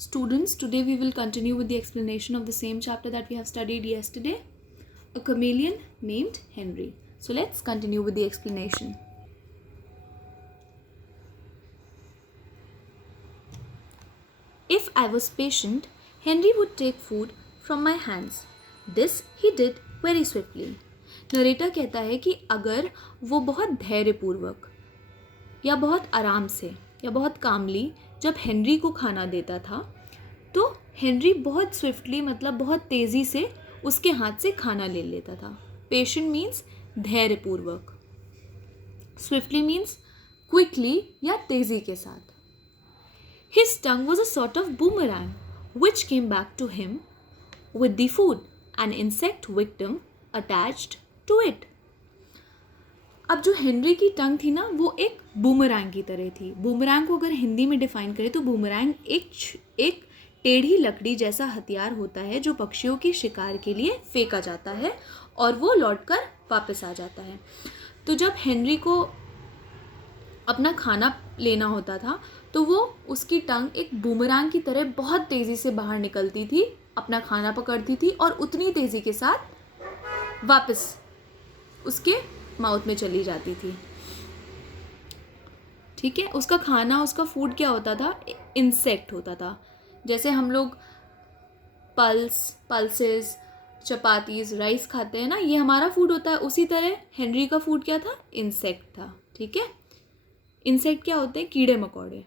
Students, today we will continue with the explanation of the same chapter that we have studied yesterday, a chameleon named Henry. So let's continue with the explanation. If I was patient, Henry would take food from my hands. This he did very swiftly. Narrator कहता है कि अगर वो बहुत धैर्यपूर्वक या बहुत आराम से या बहुत कामली जब हेनरी को खाना देता था तो हेनरी बहुत स्विफ्टली मतलब बहुत तेज़ी से उसके हाथ से खाना ले लेता था. पेशेंट मीन्स धैर्यपूर्वक, स्विफ्टली मीन्स क्विकली या तेज़ी के साथ. His tongue was a sort of boomerang which came back to him with the food, an insect victim attached to it. अब जो हेनरी की टंग थी ना वो एक बूमरैंग की तरह थी. बूमरैंग को अगर हिंदी में डिफाइन करें तो बूमरैंग एक टेढ़ी लकड़ी जैसा हथियार होता है जो पक्षियों के शिकार के लिए फेंका जाता है और वो लौटकर वापस आ जाता है. तो जब हेनरी को अपना खाना लेना होता था तो वो उसकी टंग एक बूमरैंग की तरह बहुत तेज़ी से बाहर निकलती थी, अपना खाना पकड़ती थी और उतनी तेज़ी के साथ वापस उसके माउथ में चली जाती थी. ठीक है, उसका खाना, उसका फूड क्या होता था? इंसेक्ट होता था. जैसे हम लोग पल्सेस, चपातीज, राइस खाते हैं ना, ये हमारा फूड होता है. उसी तरह हेनरी का फूड क्या था? इंसेक्ट था. ठीक है, इंसेक्ट क्या होते हैं? कीड़े मकोड़े.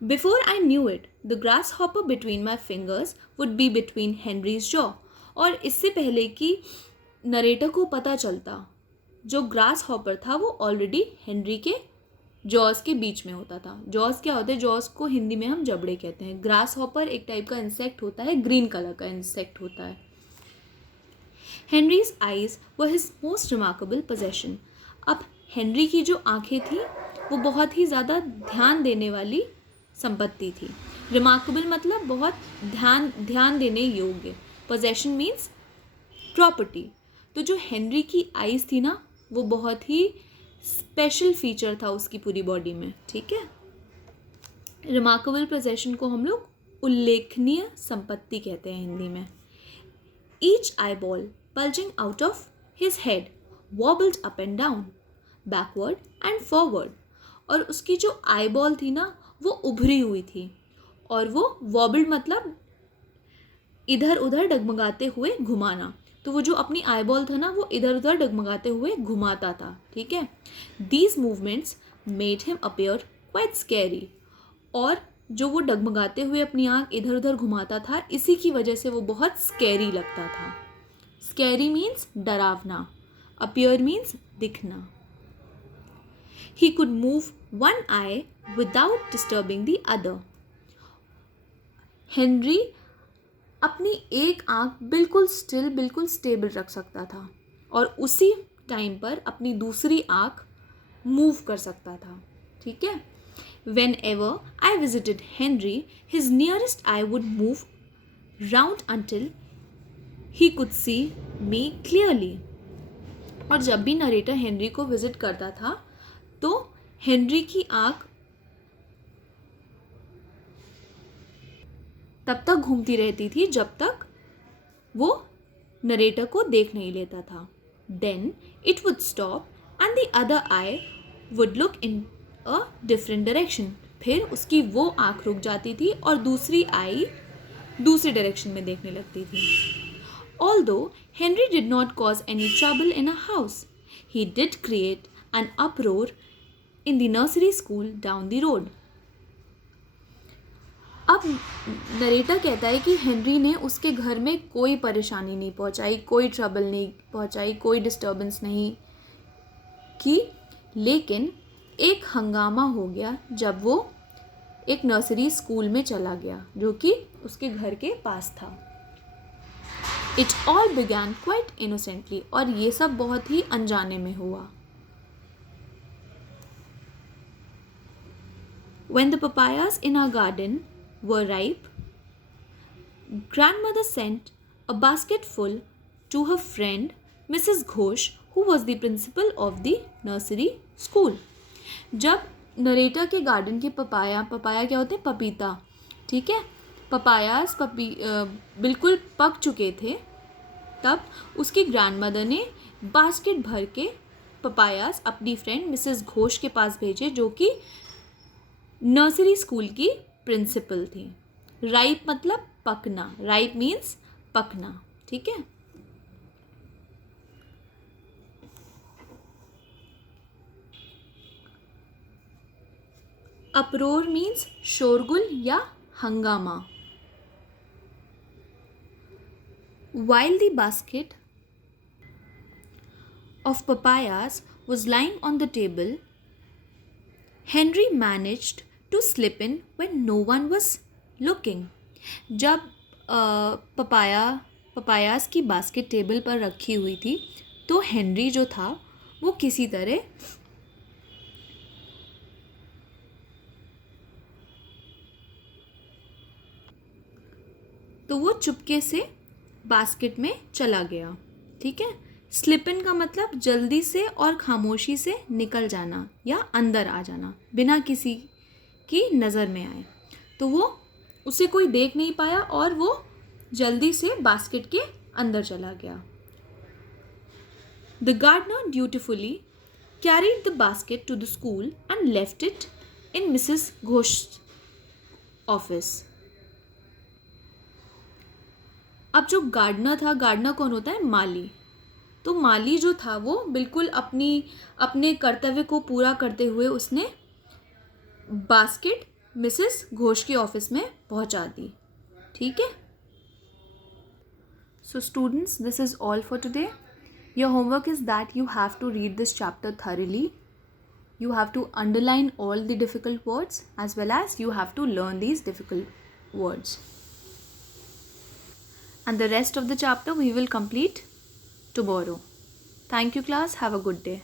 Before I knew it the grass hopper between my fingers would be between Henrys jaw. और इससे पहले कि नरेटर को पता चलता, जो ग्रास हॉपर था वो ऑलरेडी हेनरी के जॉस के बीच में होता था. जॉस क्या होते हैं? जॉस को हिंदी में हम जबड़े कहते हैं. ग्रास हॉपर एक टाइप का इंसेक्ट होता है, ग्रीन कलर का इंसेक्ट होता है. हेनरीज आईज वर हिज मोस्ट रिमार्केबल पोजेशन. अब हेनरी की जो आंखें थी वो बहुत ही ज़्यादा ध्यान देने वाली संपत्ति थी. रिमार्केबल मतलब बहुत ध्यान देने योग्य. Possession means property. तो जो हेनरी की आईज थी ना वो बहुत ही स्पेशल फीचर था उसकी पूरी बॉडी में. ठीक है, रिमार्केबल पोजेशन को हम लोग उल्लेखनीय संपत्ति कहते हैं हिंदी में. Each eye ball bulging out of his head wobbled up and down, backward and forward. और उसकी जो आई बॉल थी ना वो उभरी हुई थी और वो वॉबल्ड मतलब इधर उधर डगमगाते हुए घुमाना. तो वो जो अपनी आई बॉल था ना वो इधर उधर डगमगाते हुए घुमाता था. ठीक है, these movements made him appear quite scary. और जो वो डगमगाते हुए अपनी आँख इधर उधर घुमाता था, इसी की वजह से वो बहुत स्कैरी लगता था. स्कैरी मीन्स डरावना, अपीयर मीन्स दिखना. He could move one eye without disturbing the other. Henry अपनी एक आँख बिल्कुल स्टिल, बिल्कुल स्टेबल रख सकता था और उसी टाइम पर अपनी दूसरी आँख मूव कर सकता था. ठीक है, whenever I visited Henry, his nearest eye would move round until he could see me clearly. और जब भी नरेटर हेनरी को विजिट करता था तो हेनरी की आँख तब तक घूमती रहती थी जब तक वो नरेटर को देख नहीं लेता था. Then it would stop and the other eye would look in a different direction. फिर उसकी वो आँख रुक जाती थी और दूसरी आई दूसरी डायरेक्शन में देखने लगती थी. Although Henry did not cause any trouble in a house, he did create an uproar in the nursery school down the road. अब नरेटर कहता है कि हेनरी ने उसके घर में कोई परेशानी नहीं पहुंचाई, कोई ट्रबल नहीं पहुंचाई, कोई डिस्टर्बेंस नहीं की, लेकिन एक हंगामा हो गया जब वो एक नर्सरी स्कूल में चला गया जो कि उसके घर के पास था. It all began quite innocently. और ये सब बहुत ही अनजाने में हुआ. When the papayas in our garden were ripe, grandmother sent a basket full to her friend Mrs. Ghosh, who was the principal of the nursery school. जब narrator के garden के पपाया क्या होते हैं? पपीता. ठीक है, पपायास बिल्कुल पक चुके थे, तब उसकी ग्रैंडमदर ने बास्केट भर के पपायास अपनी फ्रेंड मिसेस घोष के पास भेजे, जो कि नर्सरी स्कूल की प्रिंसिपल थी। राइप मतलब पकना, राइप मीन्स पकना, ठीक है। अप्रोर मीन्स शोरगुल या हंगामा। While the basket of papayas was lying on the table, Henry managed to slip in when no one was looking. जब पपायास की बास्केट टेबल पर रखी हुई थी, तो हेनरी जो था वो किसी तरह चुपके से बास्केट में चला गया, ठीक है। स्लिप इन का मतलब जल्दी से और खामोशी से निकल जाना या अंदर आ जाना बिना किसी की नज़र में आए। तो वो उसे कोई देख नहीं पाया और वो जल्दी से बास्केट के अंदर चला गया। The gardener dutifully carried the basket to the school and left it in Mrs Ghosh office. अब जो गार्डनर था, गार्डनर कौन होता है? माली। तो माली जो था वो बिल्कुल अपने कर्तव्य को पूरा करते हुए उसने बास्केट मिसेस घोष के ऑफिस में पहुंचा दी, ठीक है। So students, this is all for today. Your homework is that you have to read this chapter thoroughly. You have to underline all the difficult words as well as you have to learn these difficult words. And the rest of the chapter we will complete tomorrow. Thank you class. Have a good day.